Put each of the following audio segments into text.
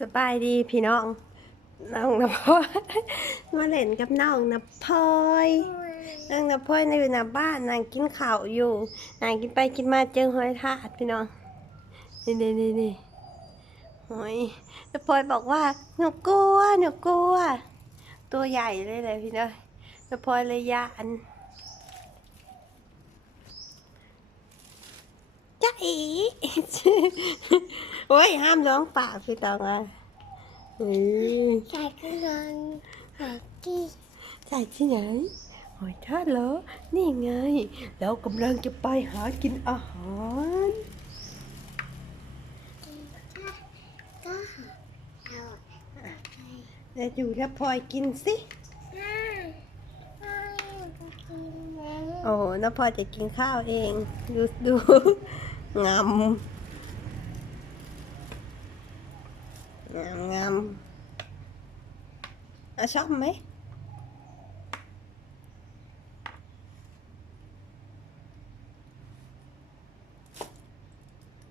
สบายดีพี่น้องน้องนะพ่อยมาเล่นกับน้องนะพ่อยน้องนะพ่อยนอยู่หน้าบ้านนางกินข้าวอยู่นางกินไปกินมาเจอหอยทากพี่น้องนี่หอยนะพ่อยบอกว่าหนูกลัวตัวใหญ่เลยพี่น้องนะพ่อยเลยยานจ๊ะอีโอ้ยห้ามร้องปากพี่ตองอ่ะใส่กระดานใส่ที่ใส่ที่ไหนหอยทากเหรอนี่ไงเรากำลังจะไปหากินอาหารก็เอา เดี๋ยวอยู่แล้วพลอยกินสิโอ้น้าพลอยจะกินข้าวเองดูงามชอบไหม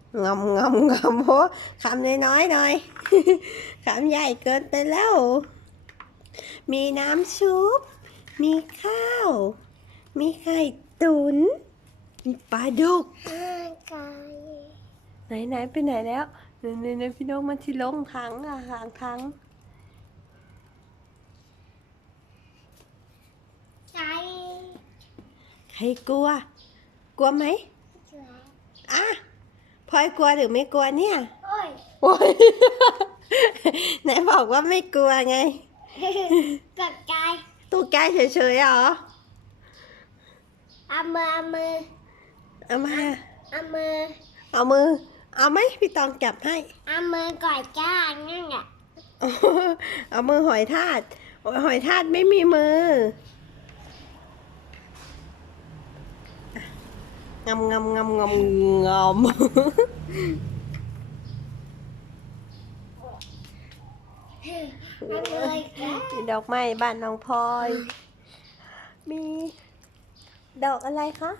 เพราะคำน้อยหน่อยคำใหญ่เกินไปแล้ว มีน้ำซุปมีข้าวมีไข่ตุ๋นมีปลาดุกไหนไปไหนแล้วในพี่น้องมันที่ลงถังห่างถังใครกลัวไหมอ่ะพลอยกลัวหรือไม่กลัวเนี่ยโอ้ย ไหนบอกว่าไม่กลัวไงตกใจตกใจเฉยๆเหรอเอามือเอามือเอาไหมพี่ตองจับให้เอามือก่อนจ้านั่นแหละ เอามือหอยทากไม่มีมืองำดอกไม้บ้านน้องพลอยมีดอกอะไรคะ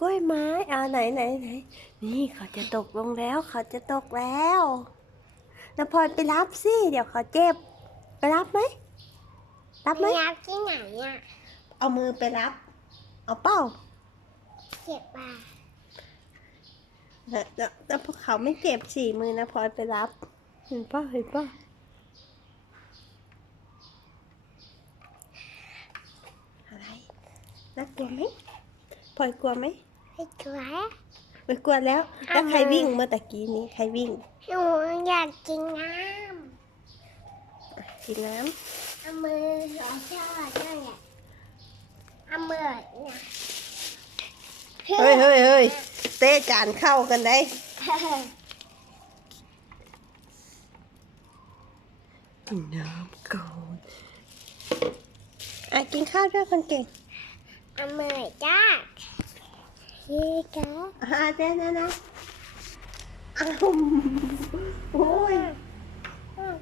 กล้วยไม้ไหนนี่เขาจะตกลงแล้วน้าพลอยไปรับสิเดี๋ยวเขาเจ็บไปรับไหมรับที่ไหนอ่ะเอามือไปรับเอาเป้าเจ็บป่ะแต่พวกเขาไม่เจ็บสี่มือนะพลอยไปรับเห็นป่ะอะไรน่ากลัวไหมพลอยกลัวไหมไม่กลัวไม่กลัวแล้วใครวิ่งเมื่อตะกี้นี้ใครวิ่งหนูอยากกินน้ำเอามือหอชอบนั่นแหละเอามือเนี่ยเฮ้ยเตะจานเข้ากันได้กินน้ำก่อนกินข้าวด้วยคนเก่งเอามือจ้าพี่จ้าเจ๊นะโอ้ย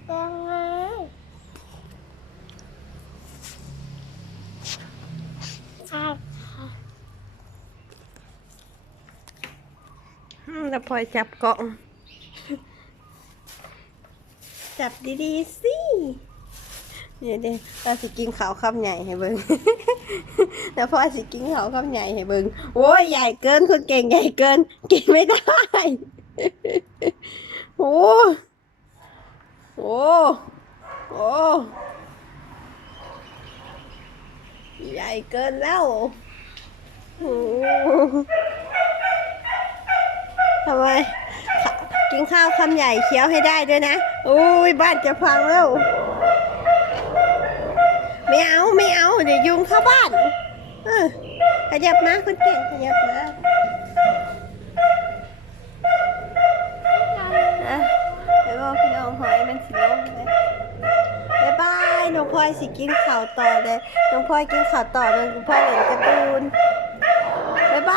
เป็นไงแล้วพลอยจับกล่องจับดีๆสิเดี๋ยวเราสิกินข้าวคำใหญ่ให้เบิ้งแล้วพลอยสิกินข้าวคำใหญ่ให้เบิ้งโอ้ยใหญ่เกินคนเก่งใหญ่เกินกินไม่ได้โอ้ใหญ่เกินแล้วทำไมกินข้าวคำใหญ่เคี้ยวให้ได้ด้วยนะอุ้ยบ้านจะพังแล้วไม่เอาเดี๋ยวยุงเข้าบ้านขยับมาคนเก่งขยับมาเดี๋ยวบอกพี่น้องหอยมันสิลงเลยบ๊ายบายน้องพลอยสิกินข้าวต่อเลยน้องพลอยกินข้าวต่อเลยน้องพลอยเล่นการ์ตูนบ๊ายบ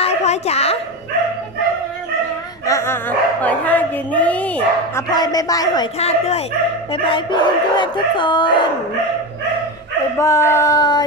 ายพลอยจ๋าหอยทากอยู่นี่พลอยบ๊ายบายหอยทากด้วยบ๊ายบายพี่เพื่อนทุกคนบ๊ายบาย